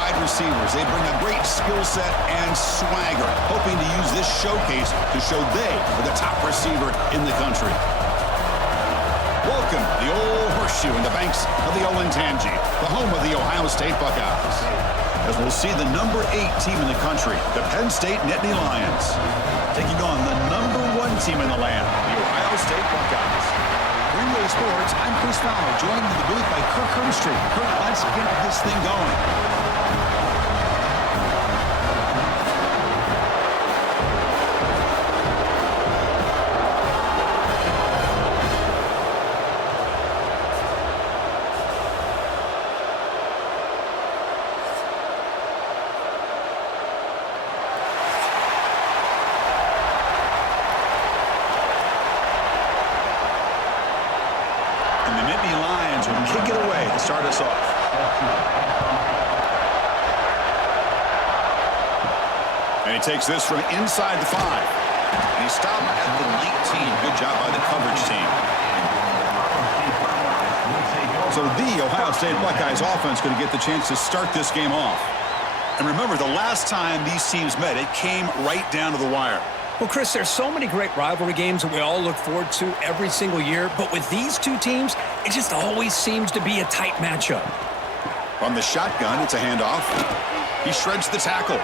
wide receivers. They bring a great skill set and swagger, hoping to use this showcase to show they are the top receiver in the country. Welcome to the old horseshoe in the banks of the Olentangy, the home of the Ohio State Buckeyes. As we'll see the number 8 team in the country, the Penn State Nittany Lions, taking on the number 1 team in the land, the Ohio State Buckeyes. Greenway Sports, I'm Chris Fowler, joined in the booth by Kirk Hermstreet. Kirk, let's get this thing going. And the Nittany Lions will kick it away to start us off. And he takes this from inside the 5. And he stopped at the 19. Good job by the coverage team. So the Ohio State Buckeyes offense going to get the chance to start this game off. And remember, the last time these teams met, it came right down to the wire. Well, Chris, there's so many great rivalry games that we all look forward to every single year. But with these two teams, it just always seems to be a tight matchup. From the shotgun, it's a handoff. He shreds the tackle.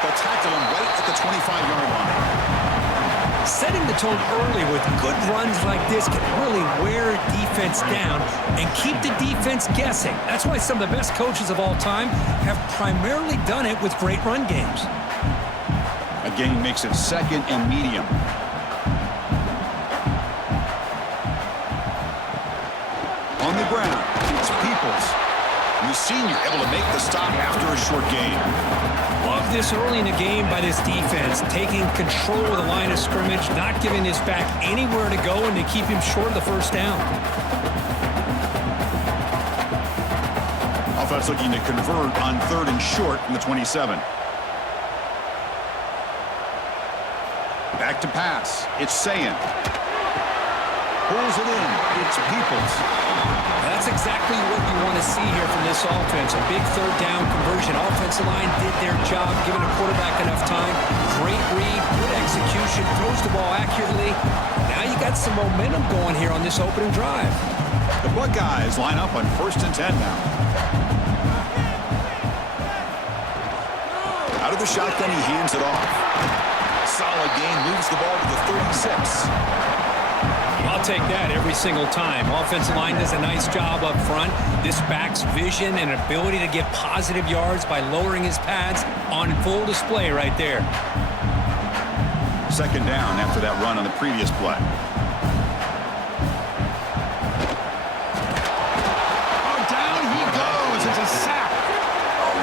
They'll tackle him right at the 25-yard line. Setting the tone early with good runs like this can really wear a defense down and keep the defense guessing. That's why some of the best coaches of all time have primarily done it with great run games. A gain makes it 2nd and medium. On the ground, it's Peoples. And the senior able to make the stop after a short gain. Love this early in the game by this defense, taking control of the line of scrimmage, not giving this back anywhere to go, and to keep him short of the first down. Offense looking to convert on 3rd and short from the 27. Back to pass. It's Sayin. Pulls it in. It's Peoples. That's exactly what you want to see here from this offense. A big 3rd down conversion. Offensive line did their job, giving a quarterback enough time. Great read, good execution, throws the ball accurately. Now you got some momentum going here on this opening drive. The Buckeyes line up on 1st and 10 now. Out of the shotgun, he hands it off. Solid gain, moves the ball to the 36. I'll take that every single time. Offensive line does a nice job up front. This back's vision and ability to get positive yards by lowering his pads on full display right there. 2nd down after that run on the previous play. Oh, down he goes. It's a sack.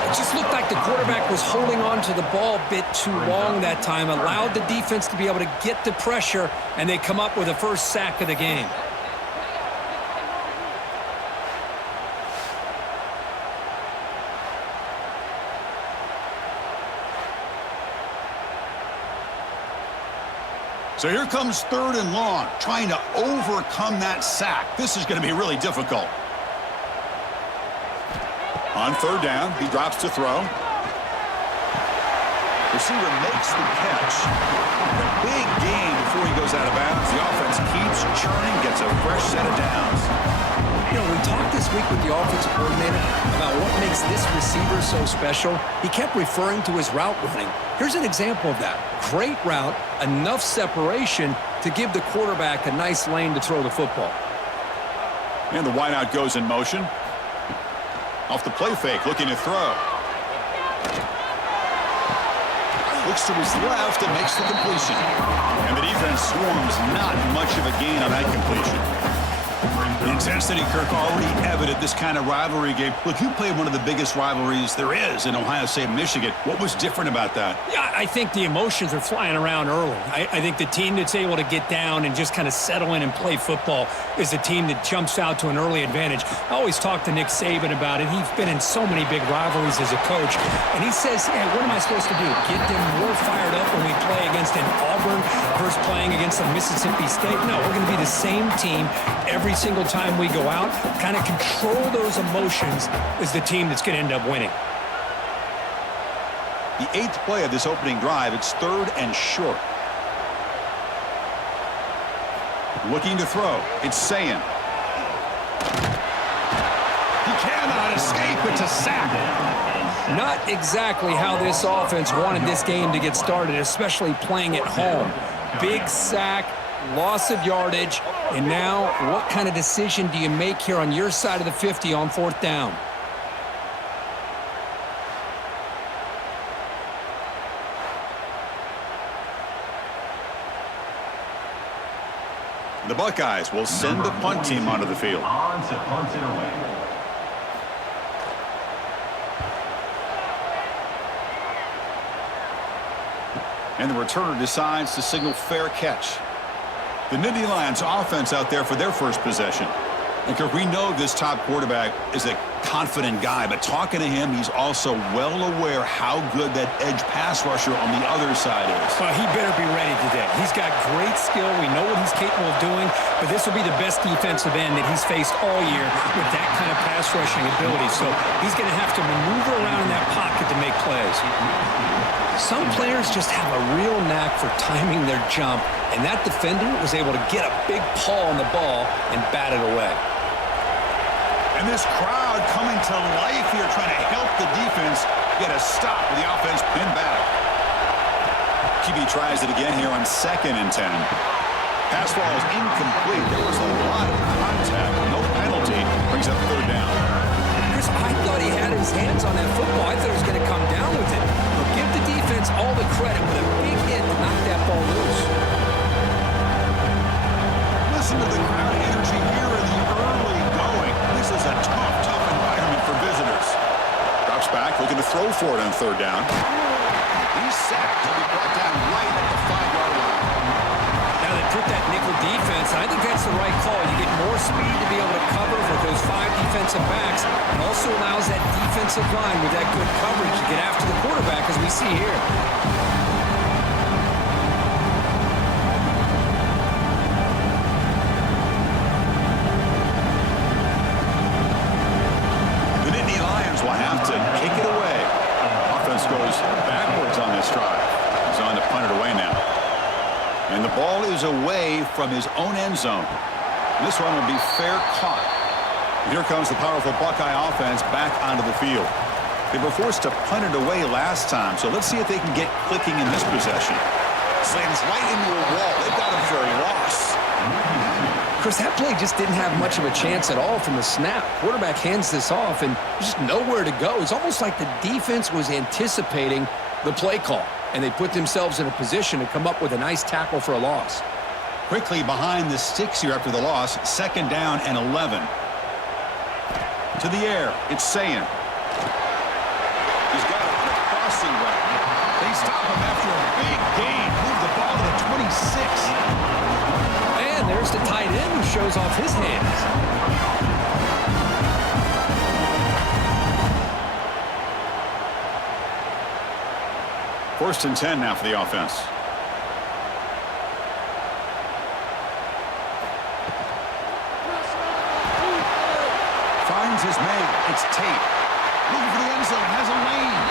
It just looked like the quarterback was holding on to the ball a bit too long that time, allowed the defense to be able to get the pressure, and they come up with the first sack of the game. So here comes 3rd and long, trying to overcome that sack. This is going to be really difficult. On 3rd down, he drops to throw. Receiver makes the catch. A big gain before he goes out of bounds. The offense keeps churning, gets a fresh set of downs. You know, we talked this week with the offensive coordinator about what makes this receiver so special. He kept referring to his route running. Here's an example of that. Great route, enough separation to give the quarterback a nice lane to throw the football. And the wideout goes in motion. Off the play fake, looking to throw. Looks to his left and makes the completion. And the defense swarms, not much of a gain on that completion. The intensity, Kirk, already evident this kind of rivalry game. Look, you played one of the biggest rivalries there is in Ohio State and Michigan. What was different about that? Yeah, I think the emotions are flying around early. I think the team that's able to get down and just kind of settle in and play football is the team that jumps out to an early advantage. I always talk to Nick Saban about it. He's been in so many big rivalries as a coach. And he says, hey, what am I supposed to do? Get them more fired up when we play against an Auburn versus playing against a Mississippi State? No, we're going to be the same team every every single time we go out, kind of control those emotions, is the team that's going to end up winning. The 8th play of this opening drive, it's 3rd and short. Looking to throw, it's Sayin. He cannot escape, it's a sack. Not exactly how this offense wanted this game to get started, especially playing at home. Big sack, loss of yardage, and now what kind of decision do you make here on your side of the 50 on 4th down? The Buckeyes will send the punt team onto the field. On to punt it away. And the returner decides to signal fair catch. The Nittany Lions offense out there for their first possession. And we know this top quarterback is a confident guy, but talking to him, he's also well aware how good that edge pass rusher on the other side is. Well, he better be ready today. He's got great skill. We know what he's capable of doing, but this will be the best defensive end that he's faced all year with that kind of pass rushing ability. So he's going to have to maneuver around in that pocket to make plays. Some players just have a real knack for timing their jump, and that defender was able to get a big paw on the ball and bat it away. And this crowd coming to life here, trying to help the defense get a stop with the offense pinned back. QB tries it again here on 2nd and 10. Pass ball is incomplete. There was a lot of contact. No penalty. Brings up 3rd down. Chris, I thought he had his hands on that football. I thought he was going to come down with it. But give the defense all the credit with a big hit to knock that ball loose. Listen to the crowd energy here in the early going. This is a tough environment for visitors. Drops back, looking to throw for it on 3rd down. He's sacked to be brought down right at the 5-yard line. Now they put that nickel defense, and I think that's the right call. You get more speed to be able to cover for those 5 defensive backs. It also allows that defensive line with that good coverage to get after the quarterback, as we see here. Will have to kick it away. Offense goes backwards on this drive. He's on to punt it away now. And the ball is away from his own end zone. This one will be fair caught. Here comes the powerful Buckeye offense back onto the field. They were forced to punt it away last time, so let's see if they can get clicking in this possession. Slams right into a wall. They've got him for a loss. Chris, that play just didn't have much of a chance at all from the snap. Quarterback hands this off, and there's just nowhere to go. It's almost like the defense was anticipating the play call, and they put themselves in a position to come up with a nice tackle for a loss. Quickly behind the sticks here after the loss. 2nd down and 11. To the air, it's Sayin. He's got a crossing route. They stop him after a big gain. Move the ball to the 26. And there's the tight end who shows off his hands. First and 10 now for the offense. Finds his man. It's Tate. Looking for the end zone. Has a lane.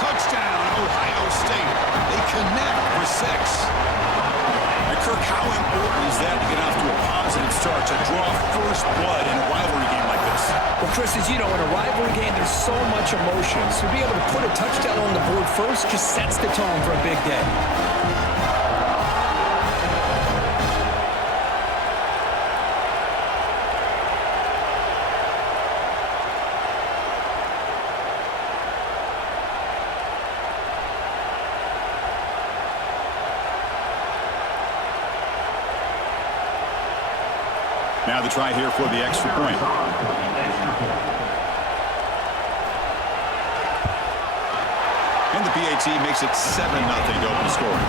Touchdown, Ohio State. They connect for 6. Kirk, how important is that to get off to a positive start, to draw first blood in a rivalry game like this? Well, Chris, as you know, in a rivalry game, there's so much emotion. So to be able to put a touchdown on the board first just sets the tone for a big day. Now the try here for the extra point. And the PAT makes it 7-0 to open scoring.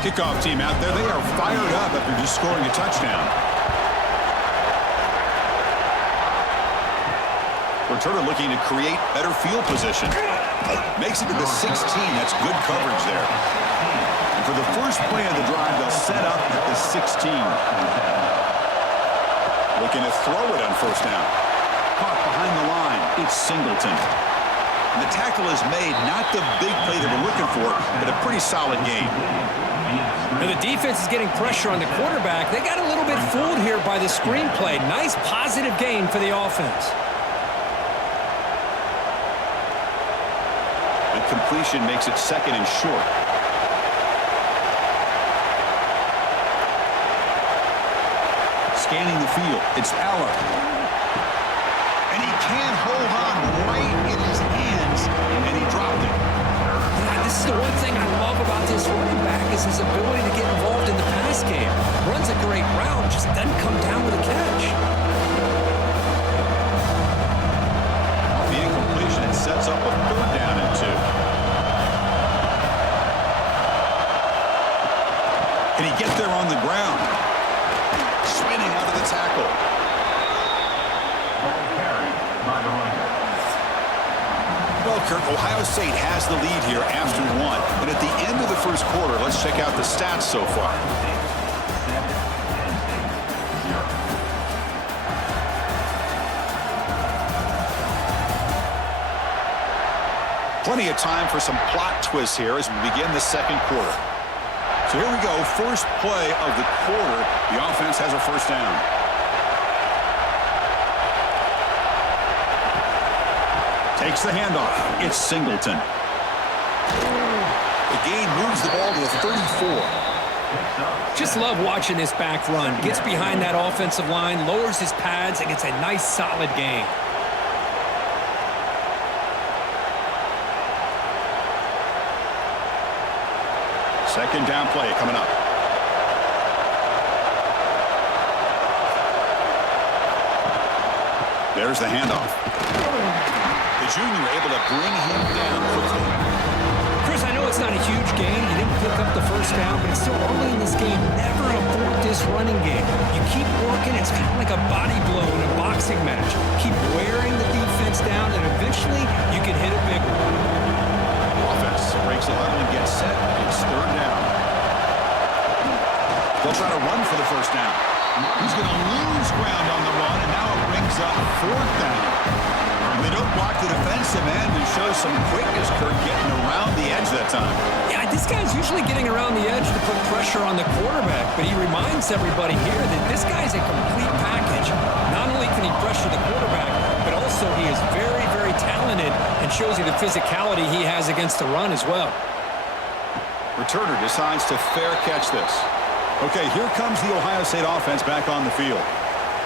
Kickoff team out there, they are fired up after just scoring a touchdown. Returner looking to create better field position. Makes it to the 16. That's good coverage there. And for the first play of the drive, they'll set up at the 16. Looking to throw it on first down. Caught behind the line. It's Singleton. And the tackle is made. Not the big play that we're looking for, but a pretty solid game. And the defense is getting pressure on the quarterback. They got a little bit fooled here by the screenplay. Nice positive gain for the offense. And completion makes it second and short. Scanning the field. It's Aller. And he can't hold on right in his hands, and he dropped it. Yeah, this is the one thing I love about this running back is his ability to get involved in the pass game. Runs a great route, just doesn't come down with a catch. The incompletion, it sets up a third down and 2. Can he get there on the ground? Spinning out of the tackle. Well, Kurt, Ohio State has the lead here after 1. And at the end of the first quarter, let's check out the stats so far. Plenty of time for some plot twists here as we begin the second quarter. So here we go, first play of the quarter. The offense has a first down. Takes the handoff. It's Singleton. The gain moves the ball to the 34. Just love watching this back run. Gets behind that offensive line, lowers his pads, and gets a nice solid gain. Second down play coming up. There's the handoff. The junior able to bring him down quickly. Chris, I know it's not a huge gain. He didn't pick up the first down, but it's still early in this game. Never abort this running game. You keep working. It's kind of like a body blow in a boxing match. Keep wearing the defense down, and eventually you can hit a big one. Offense breaks the huddle and gets set. It's third down. They'll try to run for the first down. He's going to lose ground on the run, and now it brings up fourth down. And they don't block the defensive end and show some quickness, Kirk, getting around the edge that time. Yeah, this guy's usually getting around the edge to put pressure on the quarterback, but he reminds everybody here that this guy's a complete package. Not only can he pressure the quarterback, but also he is very, very talented and shows you the physicality he has against the run as well. Returner decides to fair catch this. Okay, here comes the Ohio State offense back on the field.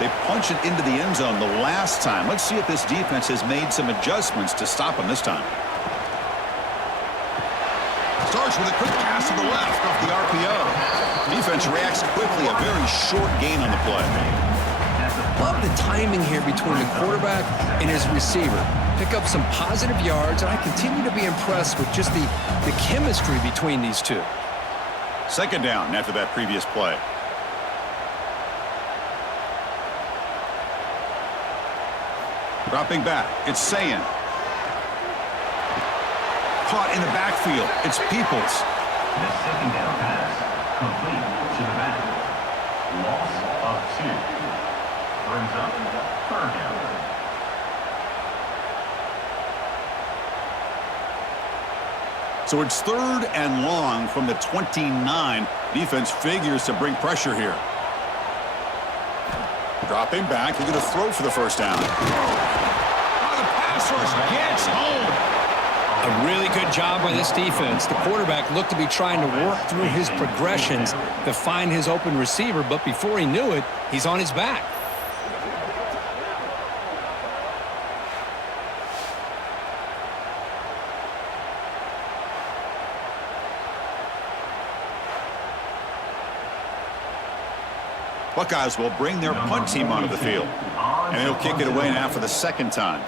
They punch it into the end zone the last time. Let's see if this defense has made some adjustments to stop them this time. Starts with a quick pass to the left off the RPO. Defense reacts quickly, a very short gain on the play. Love the timing here between the quarterback and his receiver. Pick up some positive yards, and I continue to be impressed with just the chemistry between these two. Second down after that previous play. Dropping back, it's Sayin. Caught in the backfield, it's Peoples. The second down pass, complete to the back. Loss of 2. Brings up third down. So it's third and long from the 29. Defense figures to bring pressure here. Dropping back, they're going to throw for the first down. Oh, the pass rush gets home. A really good job by this defense. The quarterback looked to be trying to work through his progressions to find his open receiver, but before he knew it, he's on his back. Buckeyes will bring their punt team onto the field. And he'll kick it away now for the second time.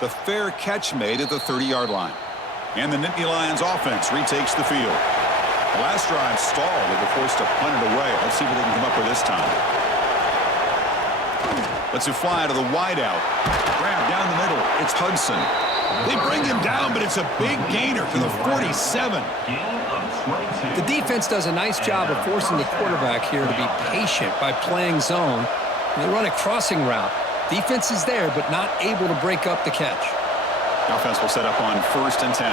The fair catch made at the 30-yard line. And the Nittany Lions offense retakes the field. The last drive stalled. They were forced to punt it away. Let's see what they can come up with this time. Lets it fly to the wideout. Grab down the middle. It's Hudson. They bring him down, but it's a big gainer for the 47. The defense does a nice job of forcing the quarterback here to be patient by playing zone. They run a crossing route. Defense is there, but not able to break up the catch. The offense will set up on 1st and 10.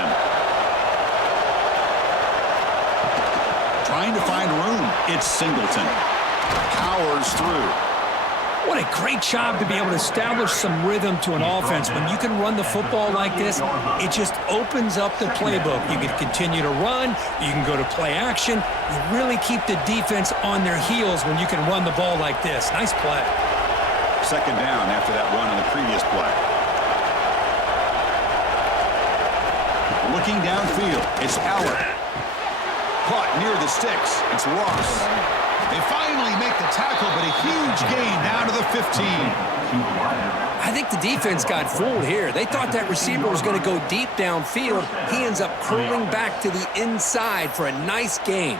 Trying to find room. It's Singleton. Powers through. What a great job to be able to establish some rhythm to an offense. When you can run the football like this, it just opens up the playbook. You can continue to run. You can go to play action. You really keep the defense on their heels when you can run the ball like this. Nice play. 2nd down after that run on the previous play. Looking downfield, it's Allen. Caught near the sticks. It's Ross. They finally make the tackle, but a huge gain down to the 15. I think the defense got fooled here. They thought that receiver was going to go deep downfield. He ends up curling back to the inside for a nice gain.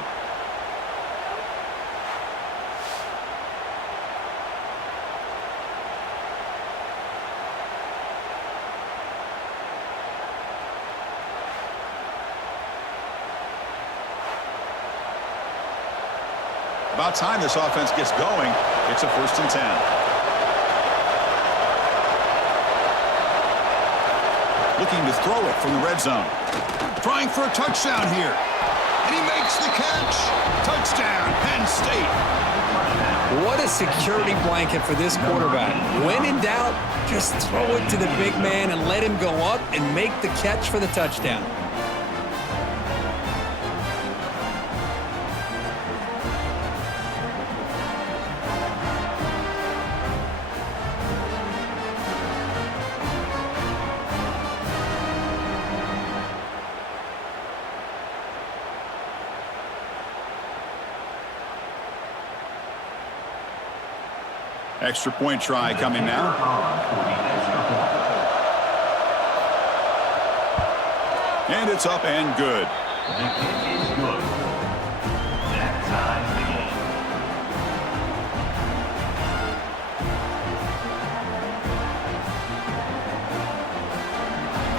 About time this offense gets going. It's a 1st and 10. Looking to throw it from the red zone. Trying for a touchdown here. And he makes the catch. Touchdown, Penn State. What a security blanket for this quarterback. When in doubt, just throw it to the big man and let him go up and make the catch for the touchdown. Extra point try coming now. And it's up and good. The kick is good. That ties the game.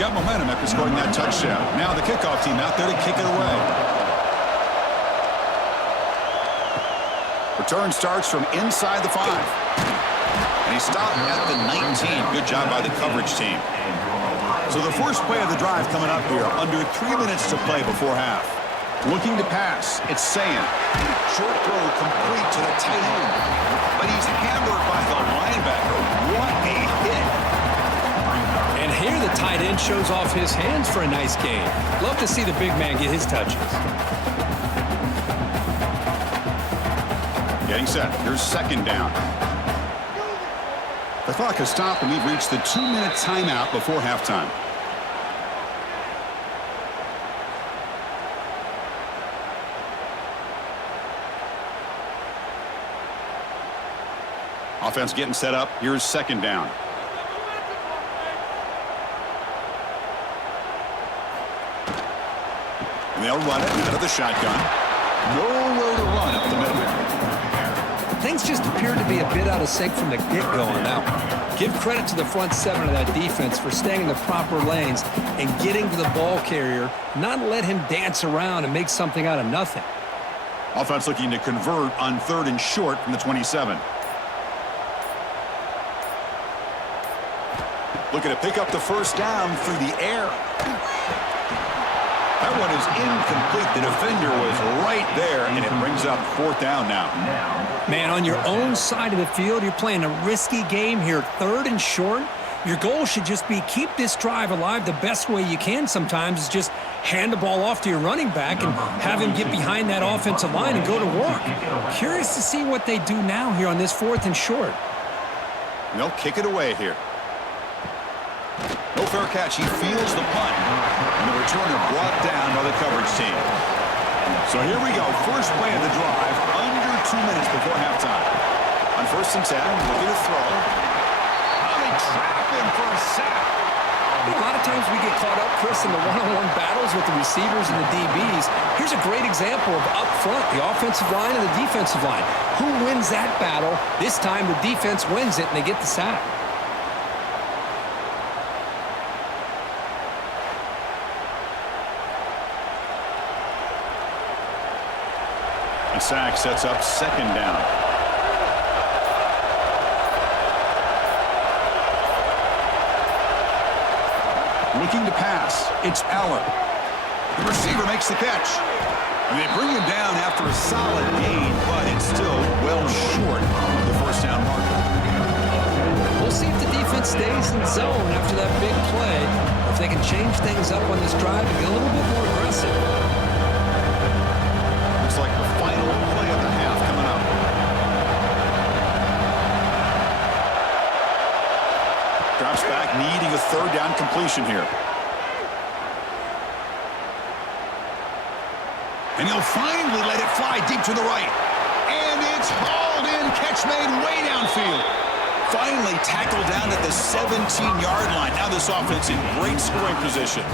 Got momentum after scoring that touchdown. Now the kickoff team out there to kick it away. Return starts from inside the 5. And he stopped at the 19. Good job by the coverage team. So the first play of the drive coming up here. Under 3 minutes to play before half. Looking to pass. It's Sayan. Short throw complete to the tight end. But he's hammered by the linebacker. What a hit. And here the tight end shows off his hands for a nice gain. Love to see the big man get his touches. Getting set. Here's 2nd down. The clock has stopped, and we've reached the 2-minute timeout before halftime. Offense getting set up. Here's 2nd down. And they'll run it out of the shotgun. Nowhere to run up the middle. Things just appeared to be a bit out of sync from the get-go on that one. Give credit to the front 7 of that defense for staying in the proper lanes and getting to the ball carrier, not let him dance around and make something out of nothing. Offense looking to convert on 3rd and short from the 27. Looking to pick up the 1st down through the air. That one is incomplete. The defender was right there, and it brings up 4th down now. Man, on your own side of the field, you're playing a risky game here, 3rd and short. Your goal should just be keep this drive alive the best way you can sometimes is just hand the ball off to your running back and have him get behind that offensive line and go to work. Curious to see what they do now here on this 4th and short. And they'll kick it away here. No fair catch. He feels the punt. And the returner brought down by the coverage team. So here we go. First play of the drive. Under 2 minutes before halftime. On 1st and 10, looking to throw. Oh, they trap him for a sack. A lot of of times we get caught up, Chris, in the one-on-one battles with the receivers and the DBs. Here's a great example of up front, the offensive line and the defensive line. Who wins that battle? This time the defense wins it, and they get the sack. The sack sets up second down. Looking to pass. It's Allen. The receiver makes the catch. And they bring him down after a solid gain, but it's still well short of the first down marker. We'll see if the defense stays in zone after that big play, or if they can change things up on this drive and get a little bit more aggressive. Looks like the final play of the half coming up. Drops back, needing a third down completion here. And he'll finally let it fly deep to the right. And it's hauled in, catch made way downfield. Finally tackled down at the 17-yard line. Now this offense in great scoring position.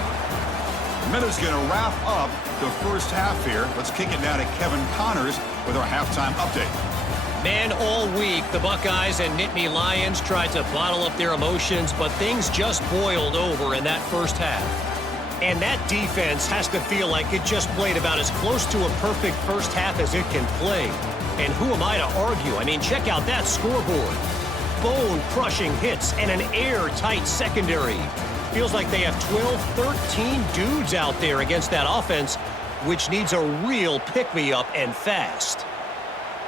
Minute's going to wrap up the first half here. Let's kick it down to Kevin Connors with our halftime update. Man, all week, the Buckeyes and Nittany Lions tried to bottle up their emotions, but things just boiled over in that first half. And that defense has to feel like it just played about as close to a perfect first half as it can play. And who am I to argue? I mean, check out that scoreboard. Bone-crushing hits and an airtight secondary. Feels like they have 12, 13 dudes out there against that offense, which needs a real pick-me-up and fast.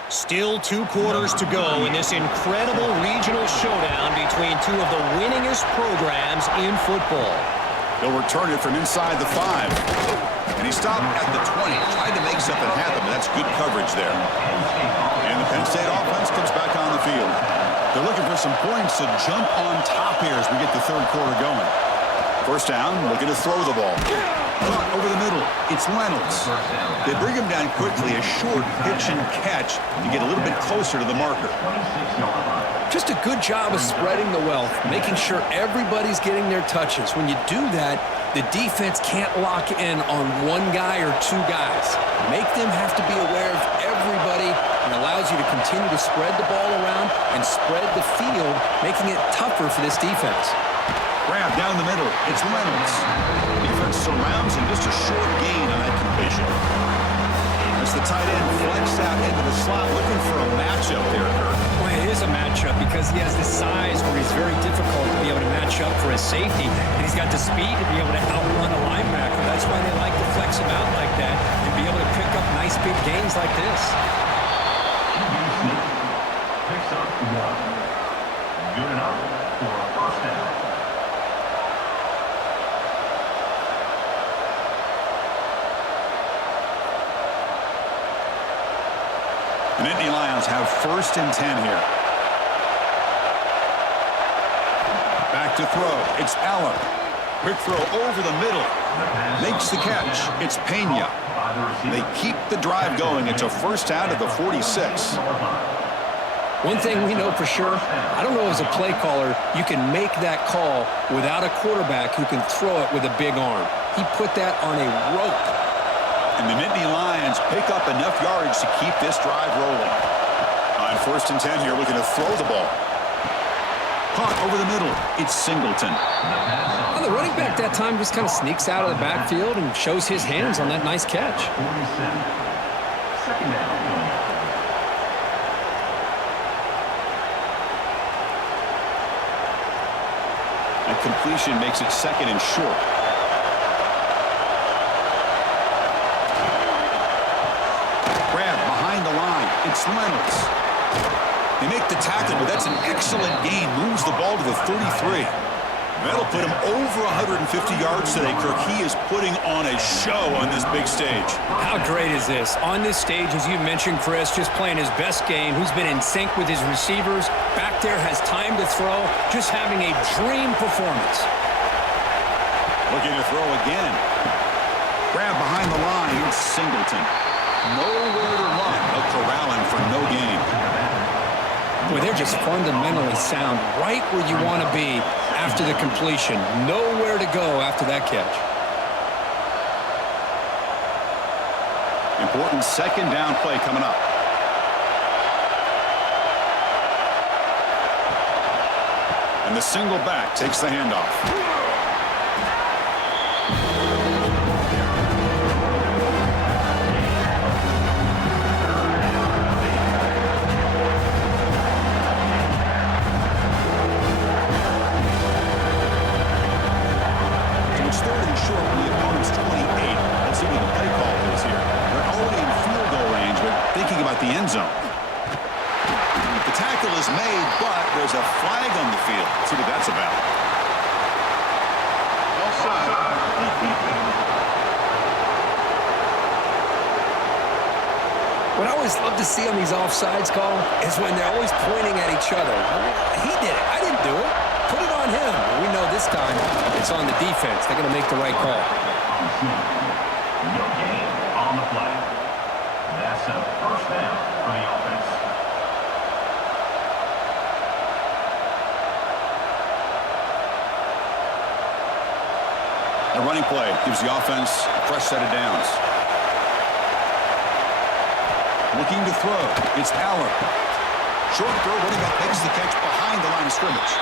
Still 2 quarters to go in this incredible regional showdown between two of the winningest programs in football. He'll return it from inside the 5. And he stopped at the 20. Tried to make something happen, but that's good coverage there. And the Penn State offense comes back on the field. They're looking for some points to jump on top here as we get the third quarter going. First down, looking to throw the ball. Caught over the middle. It's Reynolds. They bring him down quickly, a short pitch and catch to get a little bit closer to the marker. Just a good job of spreading the wealth, making sure everybody's getting their touches. When you do that, the defense can't lock in on one guy or 2 guys. Make them have to be aware of everybody, and allows you to continue to spread the ball around and spread the field, making it tougher for this defense. Grab down the middle. It's Reynolds. Defense surrounds him. Just a short gain on that completion. As the tight end flexed out into the slot, looking for a matchup there, Kurt. Well, it is a matchup because he has the size where he's very difficult to be able to match up for his safety, and he's got the speed to be able to outrun a linebacker. That's why they like to flex him out like that and be able to pick up nice big gains like this. Picks up 1. Good enough for a first down. The Nittany Lions have first and 10 here. Back to throw. It's Allen. Quick throw over the middle. Makes the catch. It's Pena. They keep the drive going. It's a first down at the 46. One thing we know for sure, I don't know as a play caller, you can make that call without a quarterback who can throw it with a big arm. He put that on a rope. And the Nittany Lions pick up enough yardage to keep this drive rolling. On first and 10 here, looking to throw the ball. Caught over the middle. It's Singleton. Well, the running back that time just kind of sneaks out of the backfield and shows his hands on that nice catch. 47. Second down. And completion makes it second and short. Grab behind the line. It's Reynolds. They make the tackle, but that's an excellent gain. Moves the ball to the 33. That'll put him over 150 yards today, Kirk. He is putting on a show on this big stage. How great is this? On this stage, as you mentioned, Chris, just playing his best game. He's been in sync with his receivers. Back there, has time to throw. Just having a dream performance. Looking to throw again. Grab behind the line. It's Singleton. Nowhere to run. They'll corral him for no gain. Boy, they're just fundamentally sound right where you want to be after the completion. Nowhere to go after that catch. Important second down play coming up. And the single back takes the handoff. It's third and short from the opponent's 28. Let's see what the play call is here. They're already in field goal range, but thinking about the end zone. The tackle is made, but there's a flag on the field. Let's see what that's about. What I always love to see on these offsides call is when they're always pointing at each other. He did it. I didn't do it. Put it on him. We know this time it's on the defense. They're going to make the right call. No gain on the play. That's a first down for the offense. A running play gives the offense a fresh set of downs. Looking to throw. It's Aller. Short throw, running back makes the catch behind the line of scrimmage.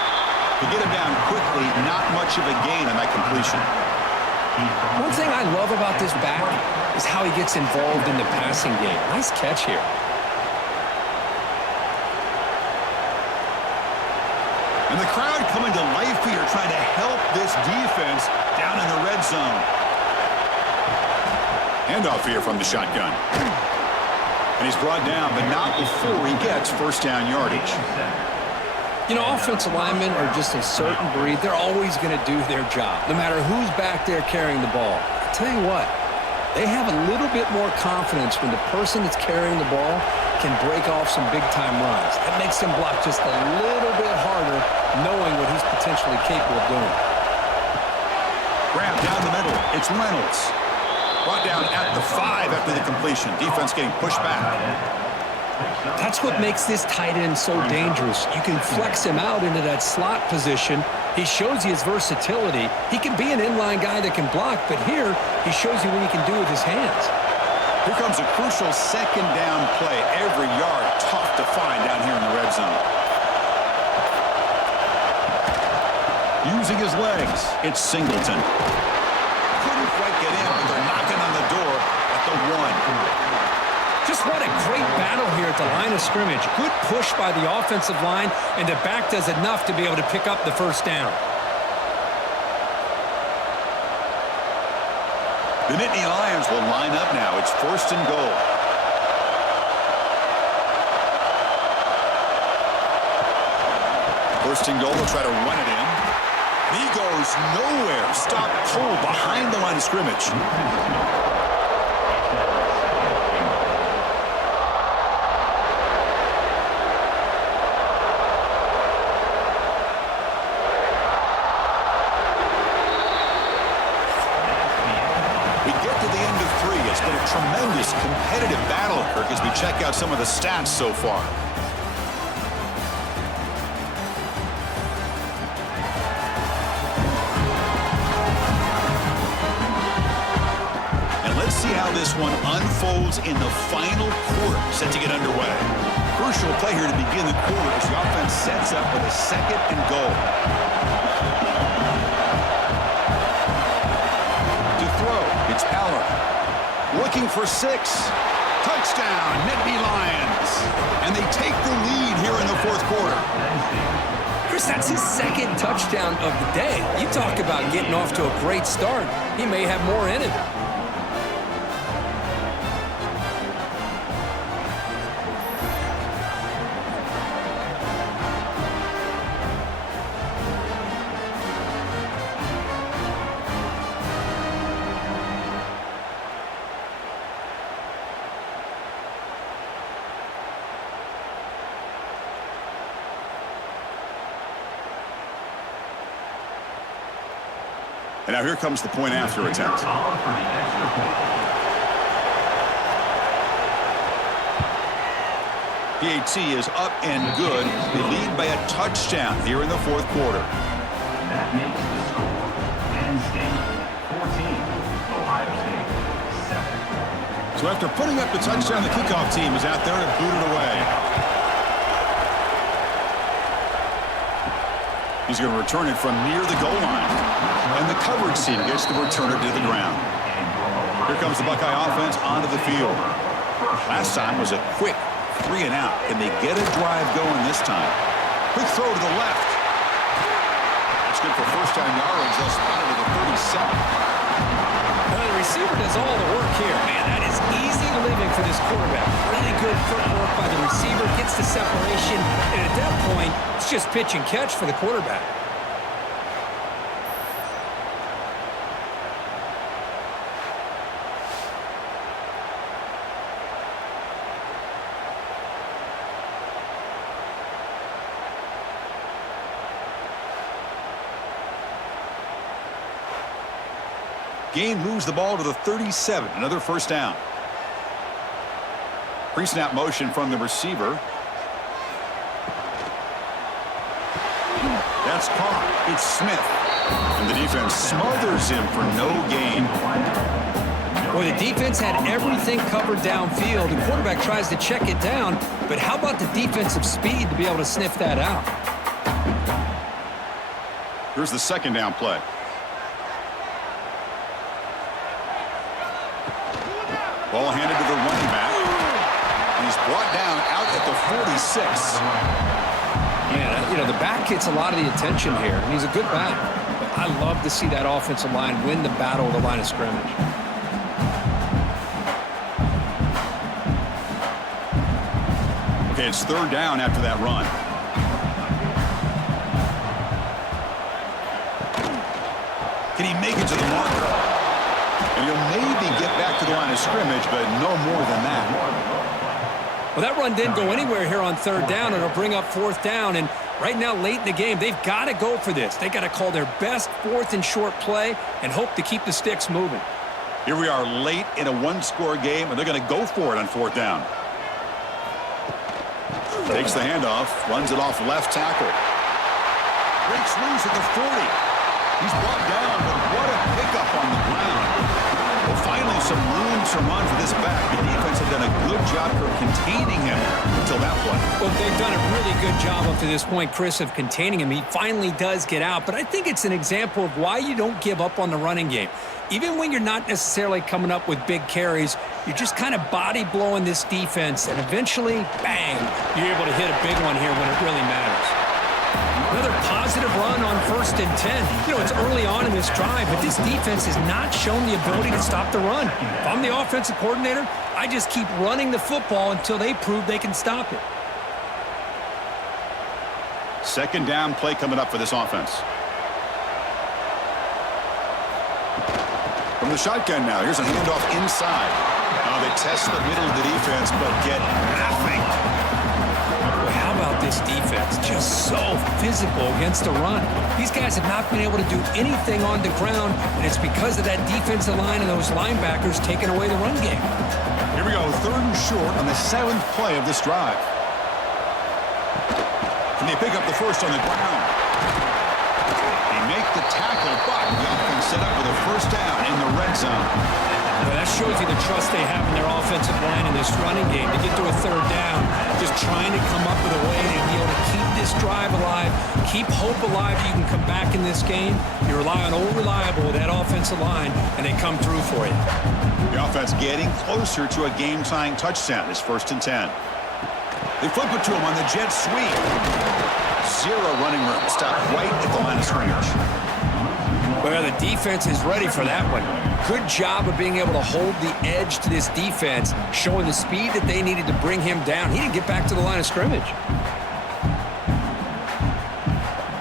To get him down quickly, not much of a gain on that completion. One thing I love about this back is how he gets involved in the passing game. Nice catch here. And the crowd coming to life here, trying to help this defense down in the red zone. Handoff here from the shotgun. And he's brought down, but not before he gets first down yardage. You know, offensive linemen are just a certain breed. They're always going to do their job, no matter who's back there carrying the ball. I tell you what, they have a little bit more confidence when the person that's carrying the ball can break off some big-time runs. That makes them block just a little bit harder, knowing what he's potentially capable of doing. Grab down the middle. It's Reynolds. Brought down at the 5 after the completion. Defense getting pushed back. That's what makes this tight end so dangerous. You can flex him out into that slot position. He shows you his versatility. He can be an inline guy that can block, but here he shows you what he can do with his hands. Here comes a crucial second down play. Every yard tough to find down here in the red zone. Using his legs, it's Singleton. Couldn't quite get in, but they're knocking on the door at the 1. Just what a great battle here at the line of scrimmage. Good push by the offensive line, and the back does enough to be able to pick up the first down. The Nittany Lions will line up now. It's first and goal. First and goal, they'll try to run it in. He goes nowhere. Stop cold behind the line of scrimmage. Tremendous competitive battle, Kirk, as we check out some of the stats so far. And let's see how this one unfolds in the final quarter, set to get underway. Crucial play here to begin the quarter as the offense sets up with a second and goal. To throw, it's Aller. Looking for 6. Touchdown, Nittany Lions. And they take the lead here in the fourth quarter. Chris, that's his second touchdown of the day. You talk about getting off to a great start. He may have more in it. And now here comes the point after attempt. PAT is up and good. They lead by a touchdown here in the fourth quarter. That makes the score Penn State 14, Ohio State 7. So after putting up the touchdown, the kickoff team is out there to boot it away. He's going to return it from near the goal line. And the coverage team gets the returner to the ground. Here comes the Buckeye offense onto the field. Last time was a quick 3 and out. Can they get a drive going this time? Quick throw to the left. That's good for first down yardage. They'll spot it at the 37. Well, the receiver does all the work here, man. That is easy living for this quarterback. Really good footwork by the receiver. Gets the separation. And at that point, it's just pitch and catch for the quarterback. Gain moves the ball to the 37. Another first down. Pre-snap motion from the receiver. That's caught. It's Smith. And the defense smothers him for no gain. Boy, the defense had everything covered downfield. The quarterback tries to check it down, but how about the defensive speed to be able to sniff that out? Here's the second down play. Ball handed to the running back. He's brought down out at the 46. Man, you know, the back gets a lot of the attention here, and he's a good back. But I love to see that offensive line win the battle of the line of scrimmage. Okay, it's third down after that run. Can he make it to the marker? And he'll maybe get back to the line of scrimmage, but no more than that. Well, that run didn't go anywhere here on third down, and it'll bring up fourth down. And right now, late in the game, they've got to go for this. They've got to call their best fourth and short play and hope to keep the sticks moving. Here we are late in a one-score game, and they're going to go for it on fourth down. Takes the handoff, runs it off left tackle. Breaks loose at the 40. He's brought down, but what a pickup on the ground. Well, finally some room to run for this back. The defense have done a good job of containing him until that point. Well, they've done a really good job up to this point, Chris, of containing him. He finally does get out, but I think it's an example of why you don't give up on the running game. Even when you're not necessarily coming up with big carries, you're just kind of body blowing this defense, and eventually, bang, you're able to hit a big one here when it really matters. Another positive run on 1st and 10. You know, it's early on in this drive, but this defense has not shown the ability to stop the run. If I'm the offensive coordinator, I just keep running the football until they prove they can stop it. Second down play coming up for this offense. From the shotgun now, here's a handoff inside. Now they test the middle of the defense, but get nothing. How about this defense? Just so physical against the run. These guys have not been able to do anything on the ground, and it's because of that defensive line and those linebackers taking away the run game. Here we go, third and short on the 7th play of this drive. Can they pick up the first on the ground? They make the tackle, but the offense set up with a first down in the red zone. Well, that shows you the trust they have in their offensive line in this running game. To get to a third down, just trying to come up with a way to be able to keep this drive alive, keep hope alive. You can come back in this game. You rely on old reliable with that offensive line, and they come through for you. The offense getting closer to a game-tying touchdown. It's 1st and 10. They flip it to him on the jet sweep. Zero running room. Stop right at the line of scrimmage. Well, the defense is ready for that one. Good job of being able to hold the edge to this defense, showing the speed that they needed to bring him down. He didn't get back to the line of scrimmage.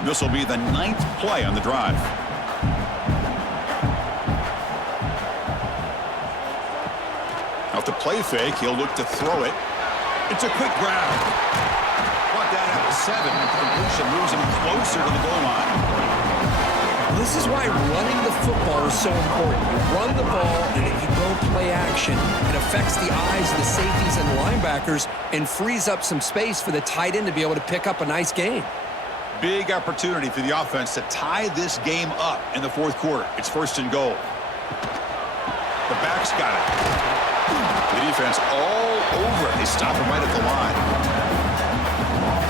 This will be the 9th play on the drive. Off the play fake, he'll look to throw it. It's a quick grab. Brought down at the 7. Completion moves him closer to the goal line. Well, This is why running the football is so important. You run the ball, and if you go play action, it affects the eyes of the safeties and the linebackers and frees up some space for the tight end to be able to pick up a nice gain. Big opportunity for the offense to tie this game up in the fourth quarter. It's 1st and goal. The back's got it. The defense all over it. They stop him right at the line.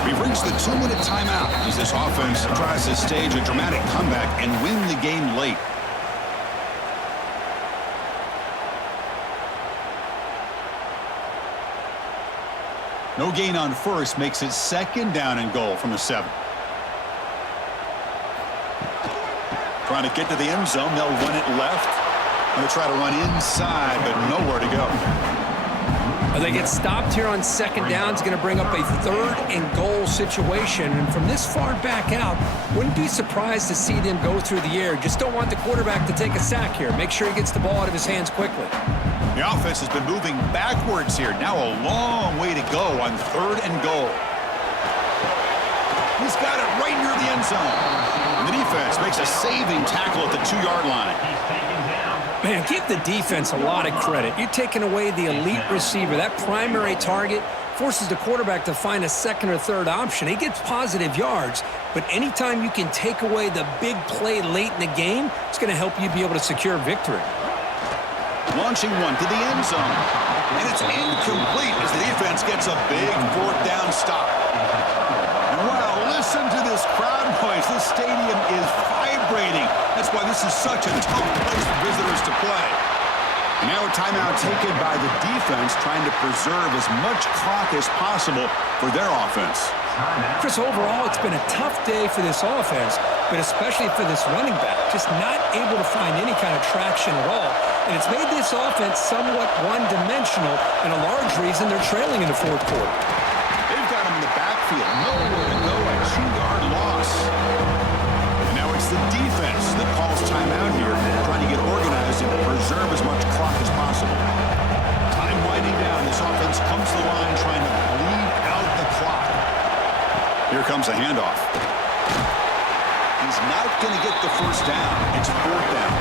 We've reached the 2-minute timeout as this offense tries to stage a dramatic comeback and win the game late. No gain on first makes it 2nd down and goal from the 7. Trying to get to the end zone. They'll run it left. Going to try to run inside, but nowhere to go. They get stopped here on 2nd down. It's going to bring up a 3rd and goal situation. And from this far back out, wouldn't be surprised to see them go through the air. Just don't want the quarterback to take a sack here. Make sure he gets the ball out of his hands quickly. The offense has been moving backwards here. Now a long way to go on 3rd and goal. He's got it right near the end zone. And the defense makes a saving tackle at the 2-yard line. Man, give the defense a lot of credit. You're taking away the elite receiver. That primary target forces the quarterback to find a 2nd or 3rd option. He gets positive yards, but anytime you can take away the big play late in the game, it's going to help you be able to secure victory. Launching one to the end zone. And it's incomplete as the defense gets a big 4th down stop. And wow, listen to this crowd noise. This stadium is vibrating. That's why this is such a tough place for visitors to play. And now a timeout taken by the defense, trying to preserve as much clock as possible for their offense. Chris, overall, it's been a tough day for this offense, but especially for this running back. Just not able to find any kind of traction at all. And it's made this offense somewhat one-dimensional, and a large reason they're trailing in the 4th quarter. They've got him in the backfield. Nowhere to go. A 2-yard loss. And now it's the defense that calls timeout here, trying to get organized and preserve as much clock as possible. Time winding down. This offense comes to the line trying to bleed out the clock. Here comes a handoff. He's not going to get the 1st down. It's 4th down.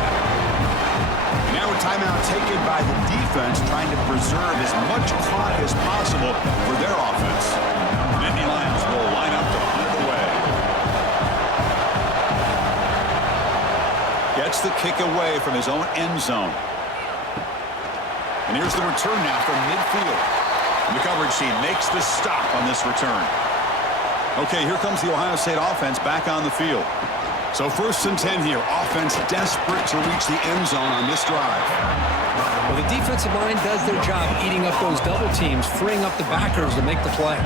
Now a timeout taken by the defense, trying to preserve as much clock as possible for their offense. Nittany Lions will line up to punt it away. Gets the kick away from his own end zone. And here's the return now from midfield. And the coverage team makes the stop on this return. Okay, here comes the Ohio State offense back on the field. So 1st and 10 here. Offense desperate to reach the end zone on this drive. Well, the defensive line does their job eating up those double teams, freeing up the backers to make the play.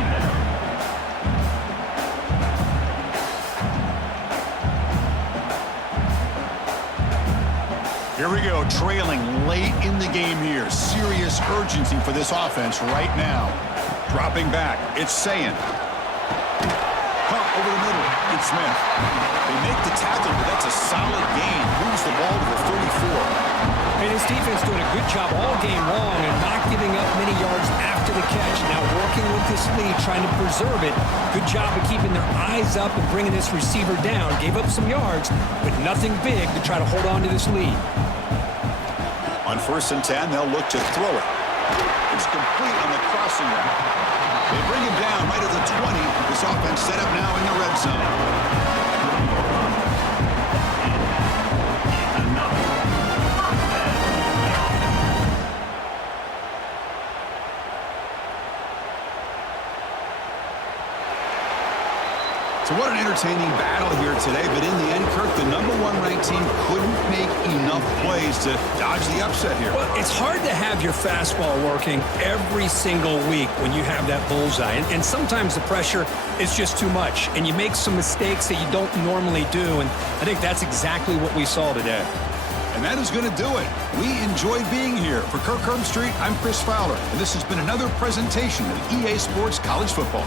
Here we go, trailing late in the game here. Serious urgency for this offense right now. Dropping back, it's Sayin. Pump over the middle, it's Smith. They make the tackle, but that's a solid gain. Moves the ball to the 34. And his defense doing a good job all game long and not giving up many yards after the catch. Now working with this lead, trying to preserve it. Good job of keeping their eyes up and bringing this receiver down. Gave up some yards, but nothing big to try to hold on to this lead. On 1st and 10, they'll look to throw it. It's complete on the crossing route. They bring him down right at the 20. This offense set up now in the red zone. So what an entertaining battle here today, but in the end, Kirk, the #1 ranked team couldn't make enough plays to dodge the upset here. Well, it's hard to have your fastball working every single week when you have that bullseye, and sometimes the pressure is just too much, and you make some mistakes that you don't normally do, and I think that's exactly what we saw today. And that is going to do it. We enjoyed being here. For Kirk Herbstreit, I'm Chris Fowler, and this has been another presentation of EA Sports College Football.